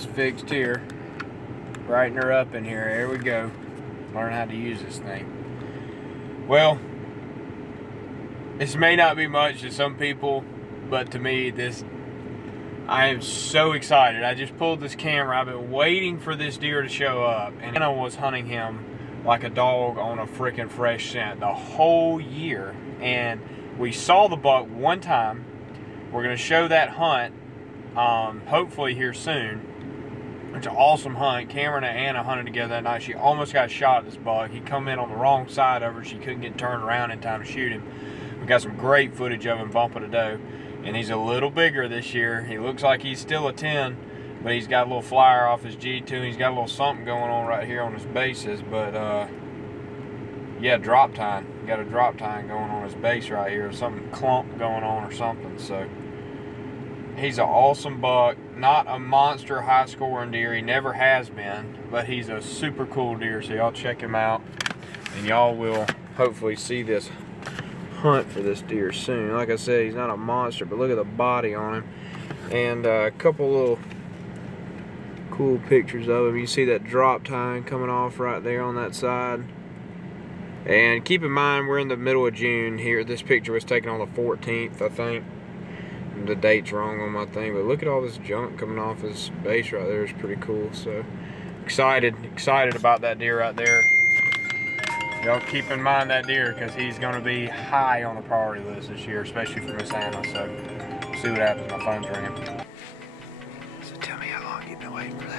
It's fixed here. Brighten her up in here. There we go. Learn how to use this thing. Well, this may not be much to some people, but to me, I am so excited. I just pulled this camera. I've been waiting for this deer to show up, and Anna was hunting him like a dog on a freaking fresh scent the whole year. And we saw the buck one time. We're going to show that hunt hopefully here soon. It's an awesome hunt. Cameron and Anna hunted together that night. She almost got shot at this buck. He come in on the wrong side of her. She couldn't get turned around in time to shoot him. We got some great footage of him bumping a doe. And he's a little bigger this year. He looks like he's still a 10, but he's got a little flyer off his G2, and he's got a little something going on right here on his bases. But yeah, drop tine. Got a drop tine going on his base right here. Something clump going on or something. So he's an awesome buck. Not a monster high scoring deer. He never has been, but he's a super cool deer. So y'all check him out, and y'all will hopefully see this hunt for this deer soon. Like I said, he's not a monster, but look at the body on him. And a couple little cool pictures of him. You see that drop tine coming off right there on that side. And keep in mind, we're in the middle of June here. This picture was taken on the 14th, I think. The date's wrong on my thing, but look at all this junk coming off his base right there. It's pretty cool. So excited about that deer right there. Y'all keep in mind that deer, because he's going to be high on the priority list this year, especially for Miss Anna. So we'll see what happens. My phone's ringing. So tell me how long you've been waiting for that.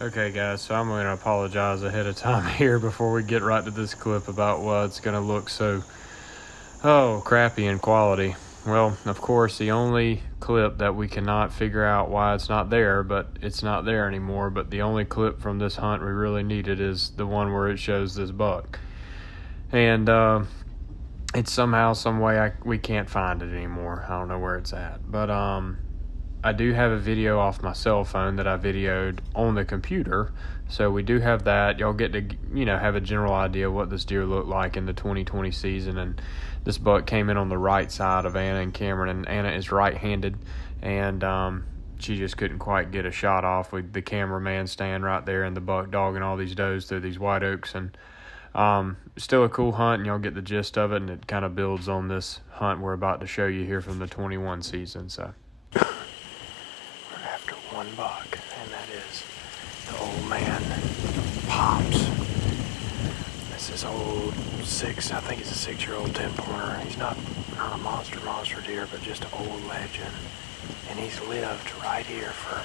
Okay guys, so I'm going to apologize ahead of time here before we get right to this clip about why it's going to look so crappy in quality. Well, of course, the only clip that we cannot figure out why it's not there, but it's not there anymore. But the only clip from this hunt we really needed is the one where it shows this buck. And it's somehow, some way, we can't find it anymore. I don't know where it's at. But I do have a video off my cell phone that I videoed on the computer. So we do have that. Y'all get to, have a general idea what this deer looked like in the 2020 season. And this buck came in on the right side of Anna and Cameron, and Anna is right-handed, and she just couldn't quite get a shot off with the cameraman staying right there and the buck dogging all these does through these white oaks. And still a cool hunt, and y'all get the gist of it, and it kind of builds on this hunt we're about to show you here from the 21 season. So we're after one buck, and that is the old man Pops. This is old I think he's a 6-year-old 10-pointer. He's not a monster deer, but just an old legend. And he's lived right here for,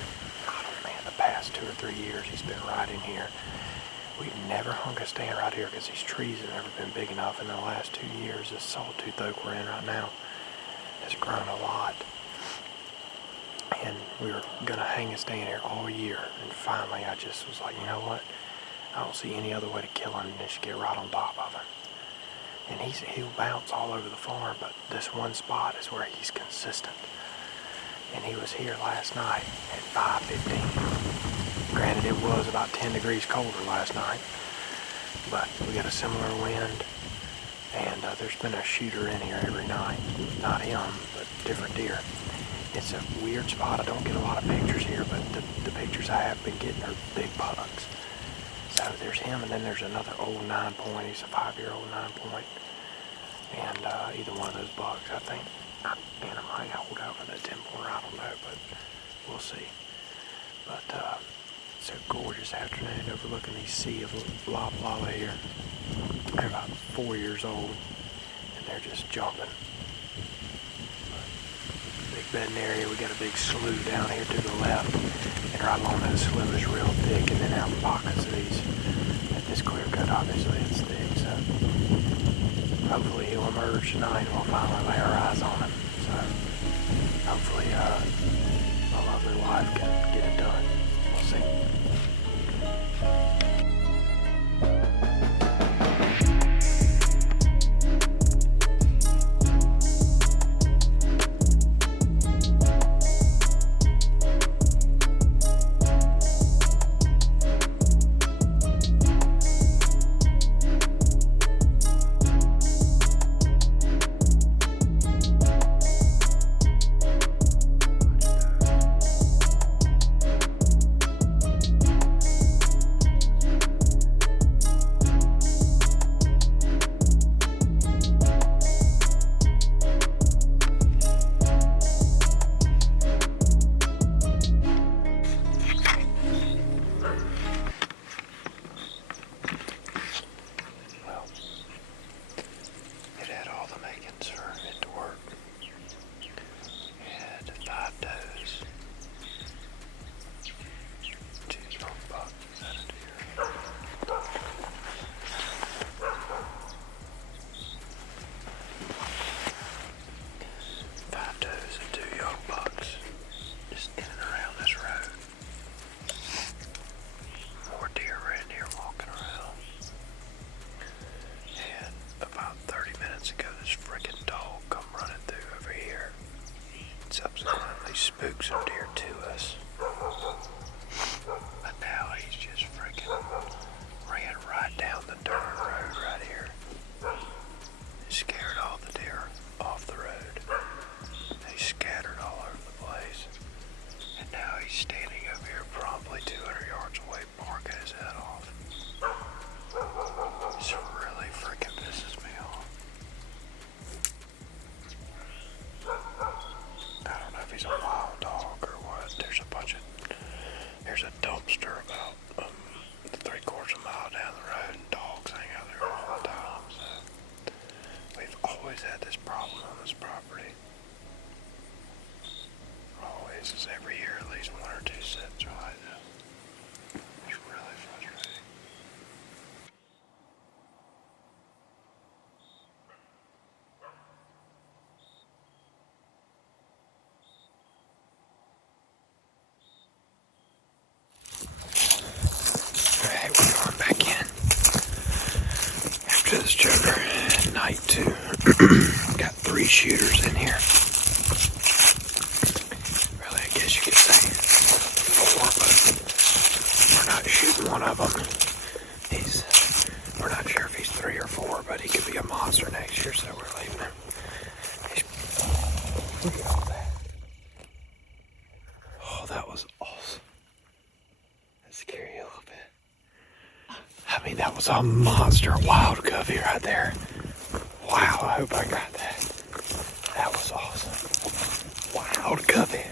the past 2 or 3 years he's been right in here. We've never hung a stand right here because these trees have never been big enough. In the last 2 years, this sawtooth oak we're in right now has grown a lot. And we were going to hang a stand here all year. And finally, I just was like, you know what? I don't see any other way to kill him than just get right on top of him. And he'll bounce all over the farm, but this one spot is where he's consistent. And he was here last night at 5:15. Granted, it was about 10 degrees colder last night, but we got a similar wind, and there's been a shooter in here every night. Not him, but different deer. It's a weird spot. I don't get a lot of pictures here, but the pictures I have been getting are big bucks. So there's him, and then there's another old 9-point. He's a 5-year-old 9-point. And either one of those bucks, I think, Anna might hold out for that 10-pointer. I don't know, but we'll see. But it's a gorgeous afternoon overlooking these sea of loblolly here. They're about 4 years old, and they're just jumping. Big bedding area. We got a big slough down here to the left, and right along that slough is real thick, and then out in pockets of these. At this clear cut, obviously it's thick, so hopefully he'll emerge tonight and we'll finally lay our eyes on him. So hopefully my lovely wife can get it done. We'll see. Spooked some deer to us. But now he's just freaking ran right down the dirt road right here. He scared all the deer off the road. They scattered all over the place. And now he's standing over here probably 200 yards away barking his head off. This really freaking pisses me off. I don't know if he's a wild dog or what. There's a dumpster about 3/4 of a mile down the road, and dogs hang out there all the time. So we've always had this problem on this property. Always, is every year at least 1 or 2 sets are like this. It's really frustrating. Got 3 shooters in here. Really, I guess you could say 4, but we're not shooting one of them. We're not sure if he's 3 or 4, but he could be a monster next year, so we're leaving him. Look at all that. Oh, that was awesome. That scared you a little bit. I mean, that was a monster wild covey right there. Wow, I hope I got that. That was awesome. Wild covey.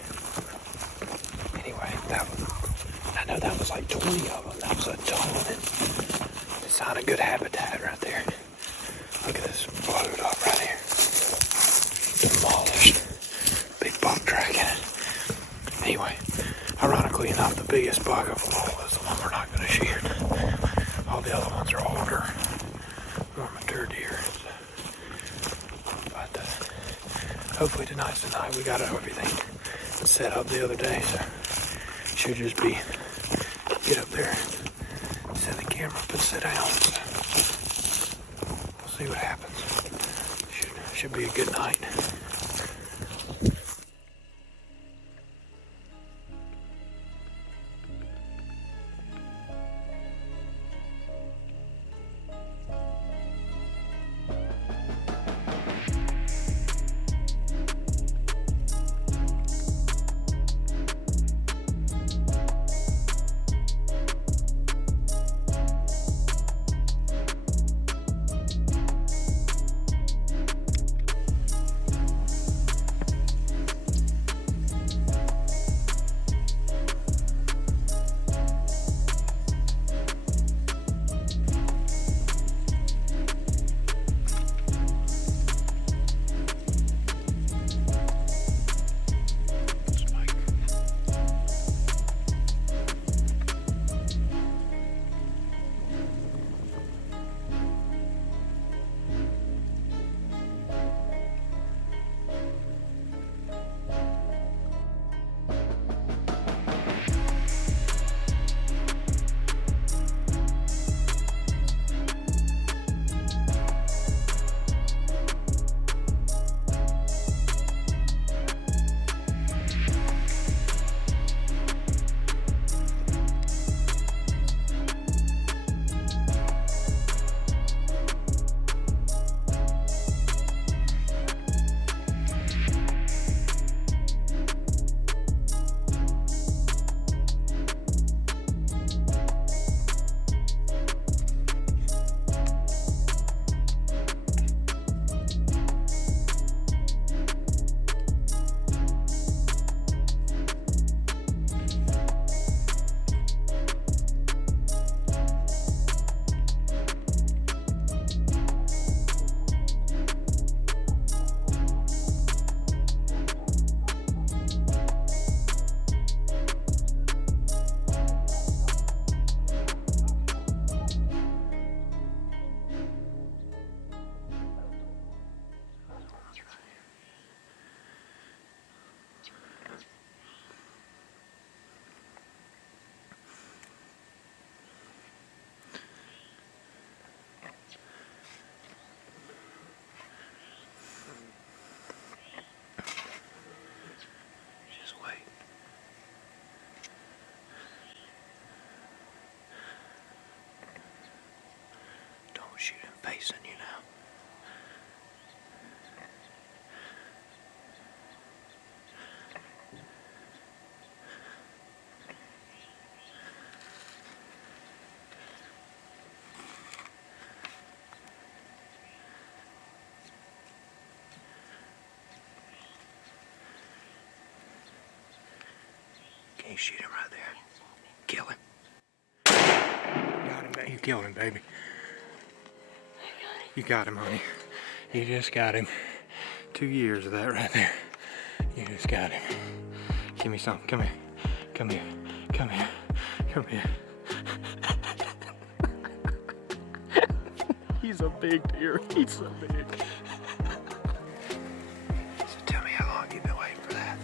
Anyway, I know that was like 20 of them. That was a ton. It's not a good habitat right there. Look at this blowed up right here. Demolished. Big buck tracking it. Anyway, ironically enough, the biggest buck of them all is the one we're not going to shoot. All the other ones are older, more mature deer. But hopefully tonight's the night. We got everything set up the other day, so should just be get up there, set the camera up and sit down. So we'll see what happens. Should be a good night. Shoot him facing you now. Can you shoot him right there? Kill him. Got him, baby. You killed him, baby. You got him, honey. You just got him. 2 years of that right there. You just got him. Give me something. Come here. Come here. Come here. Come here. He's a big deer. He's so big. So tell me how long you've been waiting for that.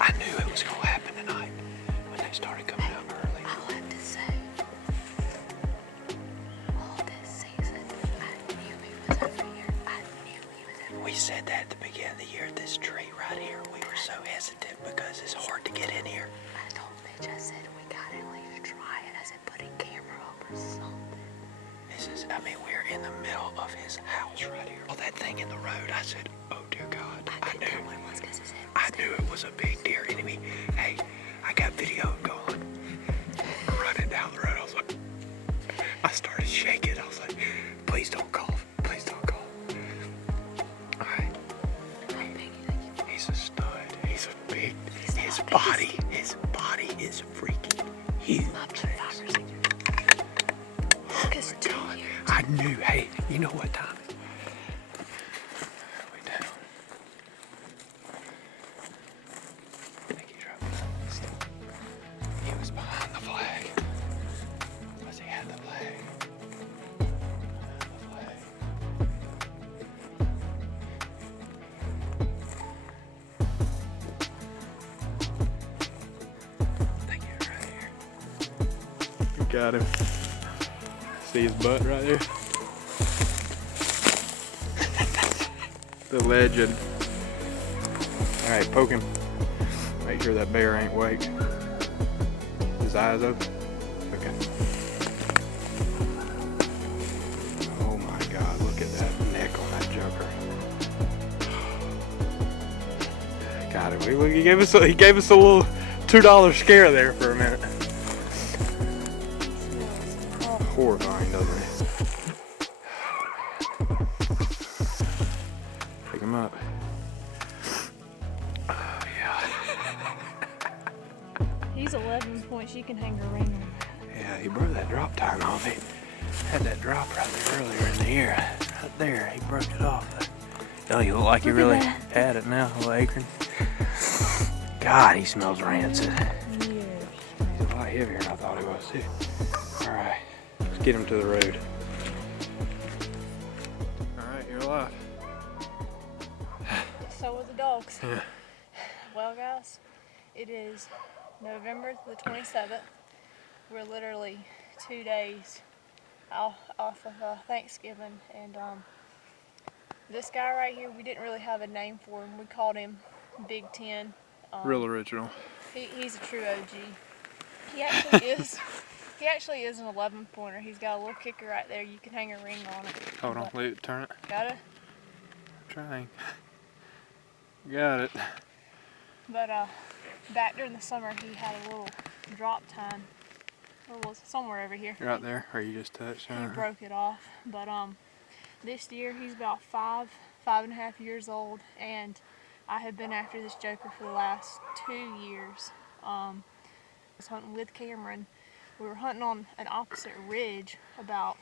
I knew it was going to happen tonight when they started coming up early. I'll have to say, all this season, I We said that at the beginning of the year, this tree right here, we were so hesitant because it's hard to get in here. I told Mitch, I said, we gotta at least try it. I said, put a camera up or something. This is, I mean, we're in the middle of his house right here. All that thing in the road, I said, oh dear God. I knew what it was because his head I knew it was a big deer enemy. Hey, I got video going. Running down the road, I was like, I started shaking. I was like, please don't cough. Please don't cough. All right. He's a stud. He's a big, his body is freaking huge. Because God, I knew, hey, you know what time? Way down. I think he dropped the stuff. He was behind the flag. Because he had the flag. I think he was right here. You got him. See his butt right there? The legend. Alright, poke him. Make sure that bear ain't awake. His eyes open? Okay. Oh my God, look at that neck on that joker. Got him. He gave us a little $2 scare there for a minute. Horrifying, doesn't it? Pick him up. Oh, yeah. he's 11 points. You can hang a ring on. Yeah, he broke that drop tine off. He had that drop right there earlier in the year. Right there, he broke it off. Oh, you look like you really had it now, little Akron. God, he smells rancid. Years. He's a lot heavier than I thought he was, too. All right. Let's get him to the road. Alright, you're alive. So are the dogs. Yeah. Well, guys, it is November the 27th. We're literally 2 days off of Thanksgiving, and this guy right here, we didn't really have a name for him. We called him Big Ten. Real original. He's a true OG. He actually is. He actually is an 11 pointer. He's got a little kicker right there. You can hang a ring on it. Hold on, wait, turn it. Got it? Trying. Got it. But back during the summer, he had a little drop tine. Or was it somewhere over here? Right there, or you just touched. He broke it off. But this year he's about 5.5 years old, and I have been after this joker for the last 2 years. I was hunting with Cameron. We were hunting on an opposite ridge about,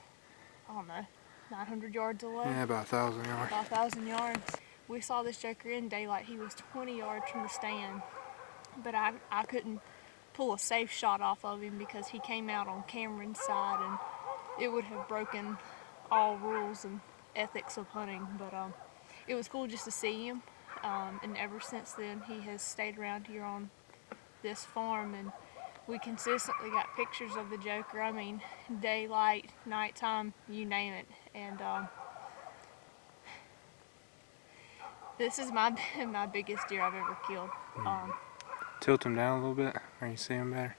I don't know, 900 yards away. Yeah, about 1,000 yards. About 1,000 yards. We saw this joker in daylight. He was 20 yards from the stand, but I couldn't pull a safe shot off of him because he came out on Cameron's side, and it would have broken all rules and ethics of hunting. But it was cool just to see him, and ever since then he has stayed around here on this farm, and we consistently got pictures of the joker. I mean, daylight, nighttime, you name it. And this is my biggest deer I've ever killed. Tilt him down a little bit, where you see him better.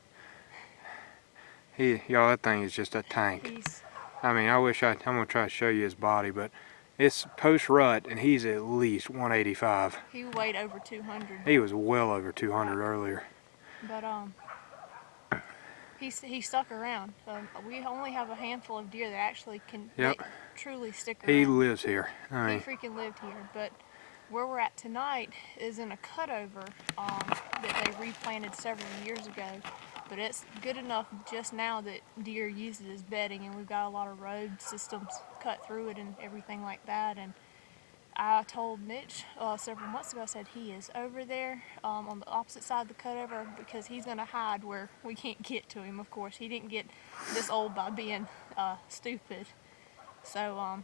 Y'all, that thing is just a tank. I mean, I'm gonna try to show you his body, but it's post rut, and he's at least 185. He weighed over 200. He was well over 200 earlier. But he stuck around. We only have a handful of deer that actually can truly stick around. He lives here. He freaking lived here. But where we're at tonight is in a cutover that they replanted several years ago. But it's good enough just now that deer use it as bedding, and we've got a lot of road systems cut through it and everything like that. And I told Mitch several months ago, I said he is over there on the opposite side of the cutover because he's going to hide where we can't get to him, of course. He didn't get this old by being stupid. So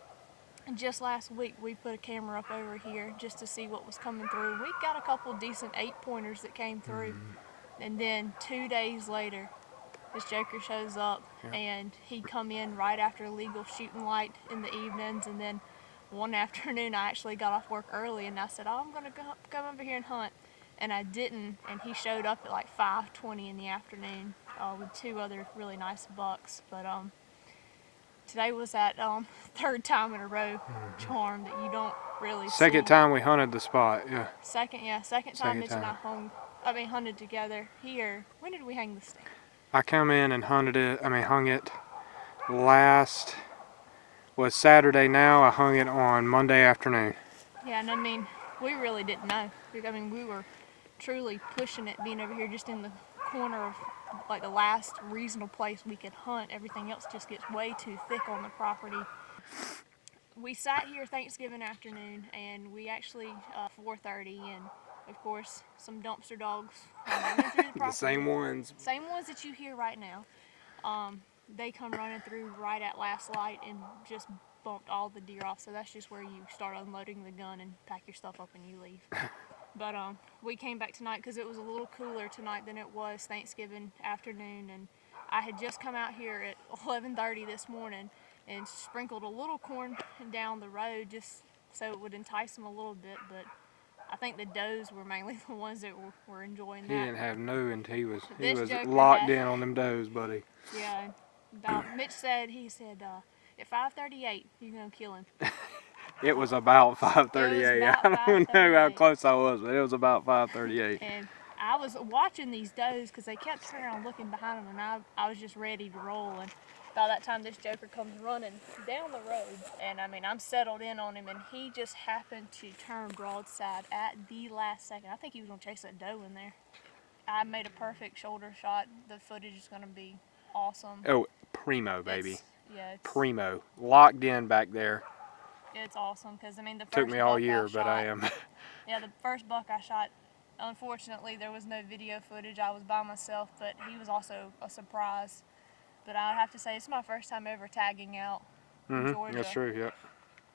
just last week we put a camera up over here just to see what was coming through. We got a couple decent 8-pointers that came through. And then 2 days later, this joker shows up, and he come in right after legal shooting light in the evenings, and then one afternoon I actually got off work early and I said, oh, I'm gonna come over here and hunt, and I didn't, and he showed up at like 5:20 in the afternoon with 2 other really nice bucks. But today was that 3rd time in a row charm that you don't really Second see. time we hunted the spot, yeah. Second time Mitch and I hunted together here. When did we hang this thing? I come in and hung it last, was Saturday now. I hung it on Monday afternoon. Yeah, and I mean, we really didn't know. I mean, we were truly pushing it, being over here just in the corner of like the last reasonable place we could hunt. Everything else just gets way too thick on the property. We sat here Thanksgiving afternoon, and we actually 4:30, and of course some dumpster dogs running through the property. The same ones that you hear right now. They come running through right at last light and just bumped all the deer off. So that's just where you start unloading the gun and pack your stuff up and you leave. But we came back tonight because it was a little cooler tonight than it was Thanksgiving afternoon, and I had just come out here at 11:30 this morning and sprinkled a little corn down the road just so it would entice them a little bit. But I think the does were mainly the ones that were enjoying that. He didn't have no, and he was Joker locked in on them does, buddy. Yeah. Mitch said, at 5:38 you're gonna kill him. It was about 5:38. I don't know how 5:38. close I was, but it was about 5:38. And I was watching these does because they kept turning around looking behind them, and I was just ready to roll. And by that time, this joker comes running down the road, and I mean, I'm settled in on him, and he just happened to turn broadside at the last second. I think he was gonna chase that doe in there. I made a perfect shoulder shot. The footage is gonna be awesome. Oh, primo, baby. It's Primo. Locked in back there. It's awesome because I mean the first Took me all buck year, I but I am. Yeah, the first buck I shot, unfortunately there was no video footage. I was by myself, but he was also a surprise. But I would have to say it's my first time ever tagging out in Georgia. That's true, yeah.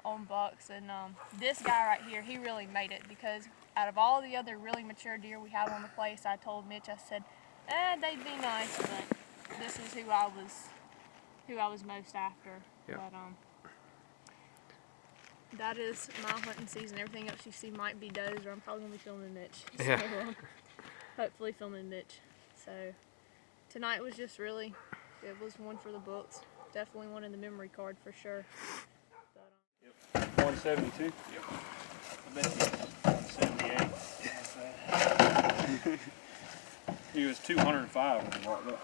On bucks, and this guy right here, he really made it because out of all the other really mature deer we have on the place, I told Mitch, I said, they'd be nice, but this is who I was most after. Yeah. But that is my hunting season. Everything else you see might be does, or I'm probably gonna be filming Mitch. So, Yeah. Hopefully filming Mitch. So tonight was just really, it was one for the books. Definitely one in the memory card for sure. Yep. 172? Yep. I bet he was 178. He was 205 when he walked up.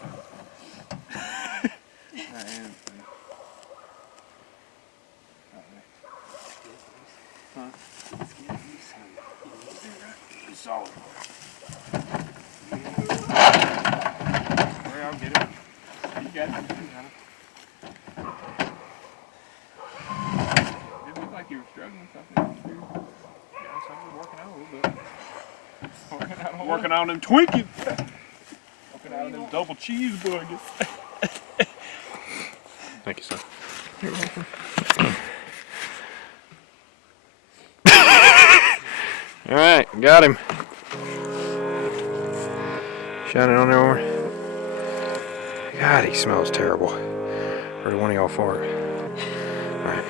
Huh? Solid. Sorry, I'll get it. You got it. It looked like you were struggling with something. Yeah, something working out a little bit. Working on them Twinkies. Working out them double cheeseburgers. Thank you, sir. You're welcome. All right, got him. Shining on there. God, he smells terrible. Or one of y'all fart. All right.